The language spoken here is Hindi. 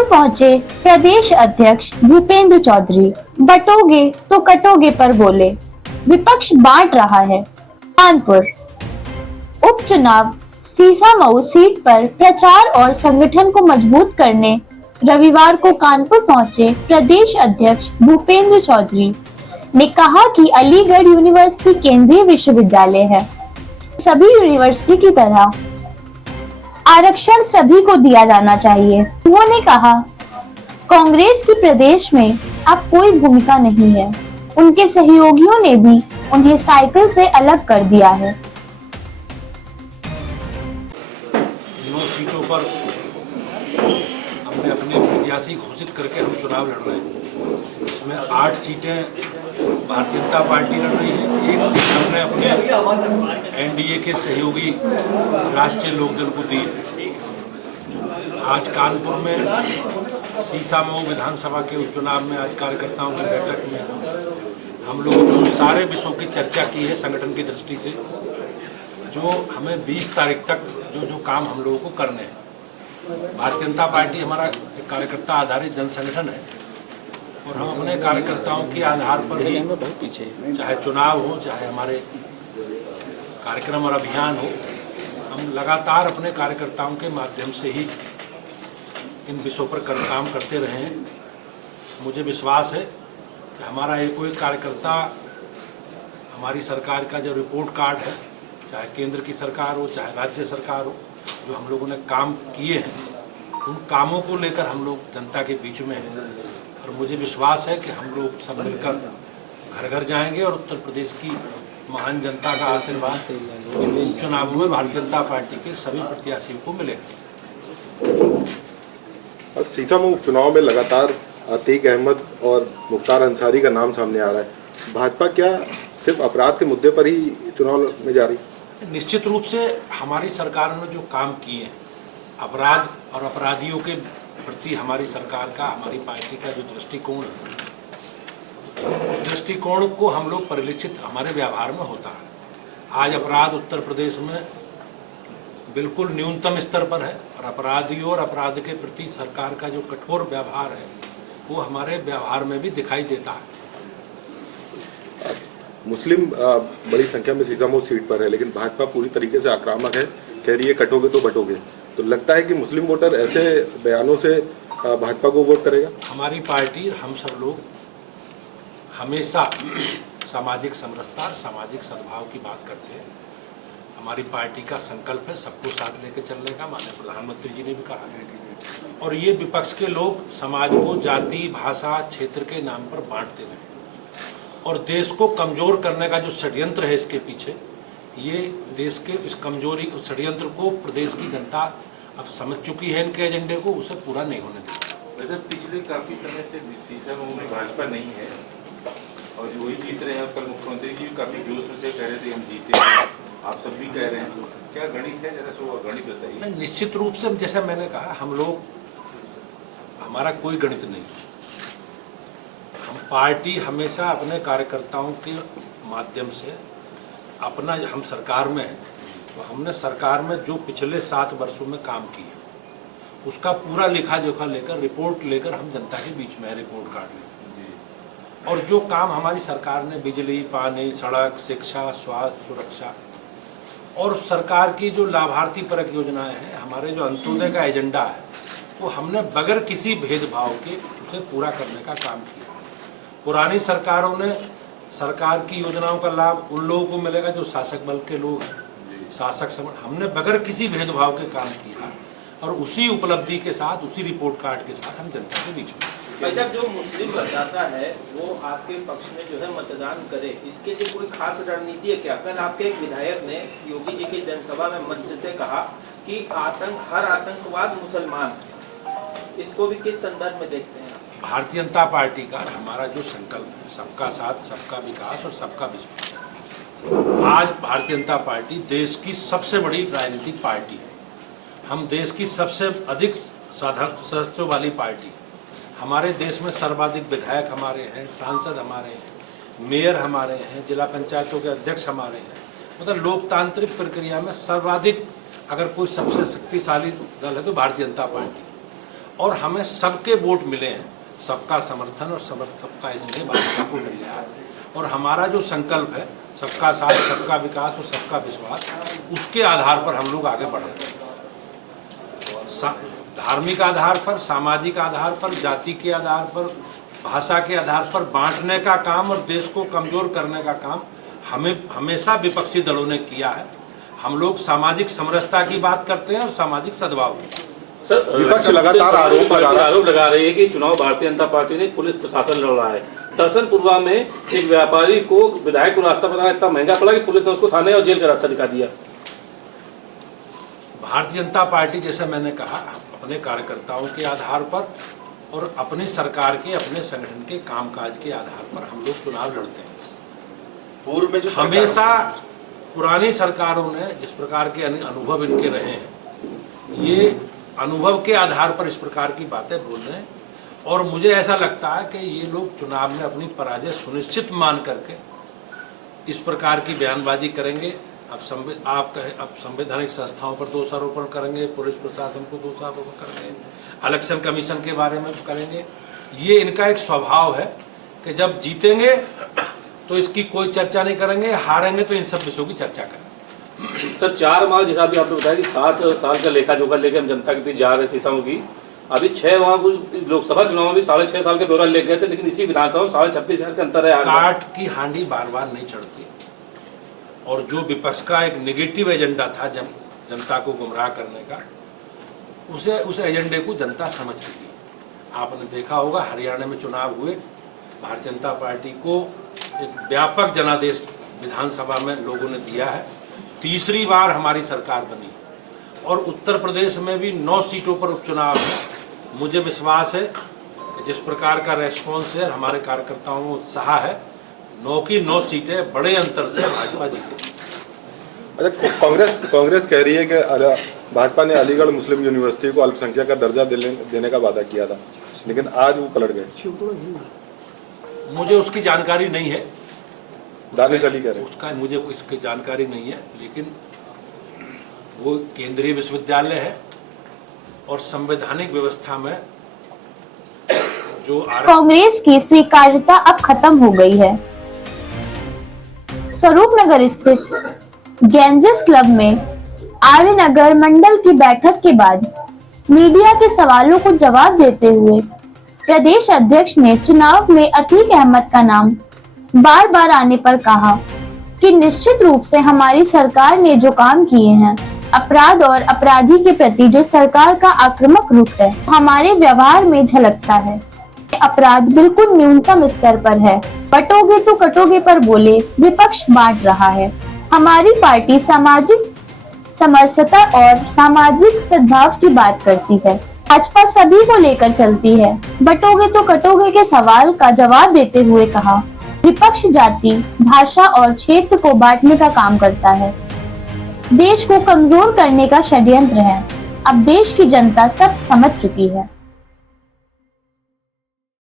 कानपुर पहुंचे प्रदेश अध्यक्ष भूपेंद्र चौधरी। बटोगे तो कटोगे पर बोले, विपक्ष बांट रहा है। कानपुर उपचुनाव सीसामऊ सीट पर प्रचार और संगठन को मजबूत करने रविवार को कानपुर पहुंचे प्रदेश अध्यक्ष भूपेंद्र चौधरी ने कहा कि अलीगढ़ यूनिवर्सिटी केंद्रीय विश्वविद्यालय है। सभी यूनिवर्सिटी की तरह आरक्षण सभी को दिया जाना चाहिए। उन्होंने कहा, कांग्रेस की प्रदेश में अब कोई भूमिका नहीं है। उनके सहयोगियों ने भी उन्हें साइकिल से अलग कर दिया है। 9 सीटों पर हमने अपने प्रत्याशी घोषित करके हम चुनाव लड़ रहे हैं। इसमें 8 सीटें भारतीय जनता पार्टी लड़ रही है, 1 सीट हमने अपने एनडीए के सहयोगी राष्ट्रीय लोकदल को दी है। आज कानपुर में सीसामऊ विधानसभा के उपचुनाव में आज कार्यकर्ताओं की बैठक में हम लोगों ने उन सारे विषयों की चर्चा की है संगठन की दृष्टि से, जो हमें 20 तारीख तक जो काम हम लोगों को करने हैं। भारतीय जनता पार्टी हमारा एक कार्यकर्ता आधारित जन संगठन है और हम अपने कार्यकर्ताओं के आधार पर ही, चाहे चुनाव हो चाहे हमारे कार्यक्रम और अभियान हो, हम लगातार अपने कार्यकर्ताओं के माध्यम से ही इन विषयों पर काम करते रहे हैं। मुझे विश्वास है कि हमारा एक कोई कार्यकर्ता हमारी सरकार का जो रिपोर्ट कार्ड है, चाहे केंद्र की सरकार हो चाहे राज्य सरकार हो, जो हम लोगों ने काम किए हैं, उन कामों को लेकर हम लोग जनता के बीच में हैं और मुझे विश्वास है कि हम लोग सब मिलकर घर घर जाएंगे और उत्तर प्रदेश की महान जनता का आशीर्वाद इन चुनावों में भारतीय जनता पार्टी के सभी प्रत्याशियों को मिलेगा। सीसामऊ चुनाव में लगातार अतीक अहमद और मुख्तार अंसारी का नाम सामने आ रहा है। भाजपा क्या सिर्फ अपराध के मुद्दे पर ही चुनाव में जा रही है? निश्चित रूप से हमारी सरकार ने जो काम किए, अपराध और अपराधियों के प्रति हमारी सरकार का, हमारी पार्टी का जो दृष्टिकोण है, उस दृष्टिकोण को हम लोग परिलक्षित हमारे व्यवहार में होता है। आज अपराध उत्तर प्रदेश में बिल्कुल न्यूनतम स्तर पर है और अपराधियों और अपराध के प्रति सरकार का जो कठोर व्यवहार है वो हमारे व्यवहार में भी दिखाई देता है। मुस्लिम बड़ी संख्या में सीसामऊ सीट पर है, लेकिन भाजपा पूरी तरीके से आक्रामक है, कह रही है कटोगे तो बटोगे। तो लगता है कि मुस्लिम वोटर ऐसे बयानों से भाजपा को वोट करेगा? हमारी पार्टी, हम सब लोग हमेशा सामाजिक समरसता और सामाजिक सद्भाव की बात करते हैं। हमारी पार्टी का संकल्प है सबको साथ लेकर चलने का, माननीय प्रधानमंत्री जी ने भी कहा है। और ये विपक्ष के लोग समाज को जाति, भाषा, क्षेत्र के नाम पर बांटते रहे और देश को कमजोर करने का जो षड्यंत्र है इसके पीछे, ये देश के इस कमजोरी षड्यंत्र को प्रदेश की जनता अब समझ चुकी है। इनके एजेंडे को उसे पूरा नहीं होने देगा। वैसे पिछले काफी समय से सीसामऊ में भाजपा नहीं है और जो ही जीत रहे हैं। कल मुख्यमंत्री जी भी काफी जोश से कह रहे थे हम जीते, आप सब भी कह रहे हैं। क्या गणित है, जरा सो गणित बताइए। निश्चित रूप से जैसा मैंने कहा, हम लोग, हमारा कोई गणित नहीं। हम पार्टी हमेशा अपने कार्यकर्ताओं के माध्यम से अपना, हम सरकार में हैं तो हमने सरकार में जो पिछले 7 वर्षों में काम किया उसका पूरा लेखा जोखा लेकर, रिपोर्ट लेकर हम जनता के बीच में रिपोर्ट कार्ड लें। और जो काम हमारी सरकार ने बिजली, पानी, सड़क, शिक्षा, स्वास्थ्य, सुरक्षा और सरकार की जो लाभार्थी परक योजनाएं हैं, हमारे जो अंत्योदय का एजेंडा है, वो हमने बगैर किसी भेदभाव के उसे पूरा करने का काम किया। पुरानी सरकारों ने सरकार की योजनाओं का लाभ उन लोगों को मिलेगा जो शासक बल के लोग हैं, शासक समूह। हमने बगैर किसी भेदभाव के काम किया और उसी उपलब्धि के साथ, उसी रिपोर्ट कार्ड के साथ हम जनता के बीच में। जब जो मुस्लिम मतदाता है वो आपके पक्ष में जो है मतदान करे, इसके लिए कोई खास रणनीति है क्या? कल आपके एक विधायक ने योगी जी की जनसभा में मंच से कहा कि हर आतंकवाद मुसलमान, इसको भी किस संदर्भ में देखते हैं? भारतीय जनता पार्टी का हमारा जो संकल्प है, सबका साथ, सबका विकास और सबका विश्वास। आज भारतीय जनता पार्टी देश की सबसे बड़ी राजनीतिक पार्टी है। हम देश की सबसे अधिक सदस्यों वाली पार्टी। हमारे देश में सर्वाधिक विधायक हमारे हैं, सांसद हमारे हैं, मेयर हमारे हैं, जिला पंचायतों के अध्यक्ष हमारे हैं। मतलब लोकतांत्रिक प्रक्रिया में सर्वाधिक अगर कोई सबसे शक्तिशाली दल है तो भारतीय जनता पार्टी। और हमें सबके वोट मिले हैं, सबका समर्थन और सबका इसलिए भाजपा को मिल रहा है। और हमारा जो संकल्प है सबका साथ, सबका विकास और सबका विश्वास, उसके आधार पर हम लोग आगे बढ़ रहे हैं। धार्मिक आधार पर, सामाजिक आधार पर, जाति के आधार पर, भाषा के आधार पर बांटने का काम और देश को कमजोर करने का काम हमेशा विपक्षी दलों ने किया है। हम लोग सामाजिक समरसता की बात करते हैं और सामाजिक सद्भाव की। सर, विपक्ष लगातार आरोप लगा रही है कि चुनाव भारतीय जनता पार्टी ने पुलिस प्रशासन लड़ रहा है। दरअसल पुलवा में एक व्यापारी को विधायक को रास्ता बताना इतना महंगा पड़ा कि पुलिस ने उसको थाने और जेल का रास्ता दिखा दिया। भारतीय जनता पार्टी, जैसे मैंने कहा, अपने कार्यकर्ताओं के आधार पर और अपनी सरकार के, अपने संगठन के कामकाज के आधार पर हम लोग चुनाव लड़ते हैं। पूर्व में जो हमेशा पुरानी सरकारों ने जिस प्रकार के अनुभव इनके रहे हैं, ये अनुभव के आधार पर इस प्रकार की बातें बोल रहे हैं। और मुझे ऐसा लगता है कि ये लोग चुनाव में अपनी पराजय सुनिश्चित मान करके इस प्रकार की बयानबाजी करेंगे। अब संवैधानिक संस्थाओं पर दोषारोपण करेंगे, पुलिस प्रशासन को दोषारोपण करेंगे, इलेक्शन कमीशन के बारे में करेंगे। ये इनका एक स्वभाव है कि जब जीतेंगे तो इसकी कोई चर्चा नहीं करेंगे, हारेंगे तो इन सब विषयों की चर्चा करेंगे। सर 4 माह जैसा अभी आपने बताया कि 7 साल का लेखा जोखा लेके हम जनता के बीच जा रहे सीसाओं की। अभी 6 माह लोकसभा चुनाव में भी 6.5 साल के दौरान ले गए थे, लेकिन इसी विधानसभा में 26.5 हजार का अंतर है। काट की हांडी बार बार नहीं चढ़ती। और जो विपक्ष का एक नेगेटिव एजेंडा था जनता को गुमराह करने का, उस एजेंडे को जनता समझ चुकी है। आपने देखा होगा हरियाणा में चुनाव हुए, भारतीय जनता पार्टी को एक व्यापक जनादेश विधानसभा में लोगों ने दिया है। तीसरी बार हमारी सरकार बनी और उत्तर प्रदेश में भी 9 सीटों पर उपचुनाव है। मुझे विश्वास है कि जिस प्रकार का रेस्पॉन्स है, हमारे कार्यकर्ताओं में उत्साह है, 9 की 9 सीटें बड़े अंतर से भाजपा जीतेगी। अच्छा, कांग्रेस कह रही है कि भाजपा ने अलीगढ़ मुस्लिम यूनिवर्सिटी को अल्पसंख्यक का दर्जा देने का वादा किया था, लेकिन आज वो पलट गए। मुझे उसकी जानकारी नहीं है, दानिश अली कह रहे हैं। उसका मुझे इसकी जानकारी नहीं है, लेकिन वो केंद्रीय विश्वविद्यालय है और संवैधानिक व्यवस्था में जो कांग्रेस की स्वीकार्यता अब खत्म हो गई है। स्वरूपनगर स्थित गैंजेस क्लब में आर्य नगर मंडल की बैठक के बाद मीडिया के सवालों को जवाब देते हुए प्रदेश अध्यक्ष ने चुनाव में अतीक अहमद का नाम बार बार आने पर कहा कि निश्चित रूप से हमारी सरकार ने जो काम किए हैं, अपराध और अपराधी के प्रति जो सरकार का आक्रामक रुख है, हमारे व्यवहार में झलकता है। अपराध बिल्कुल न्यूनतम स्तर पर है। बटोगे तो कटोगे पर बोले विपक्ष बांट रहा है। हमारी पार्टी सामाजिक समरसता और सामाजिक सद्भाव की बात करती है। भाजपा सभी को लेकर चलती है। बटोगे तो कटोगे के सवाल का जवाब देते हुए कहा, विपक्ष जाति, भाषा और क्षेत्र को बांटने का काम करता है। देश को कमजोर करने का षड्यंत्र है। अब देश की जनता सब समझ चुकी है।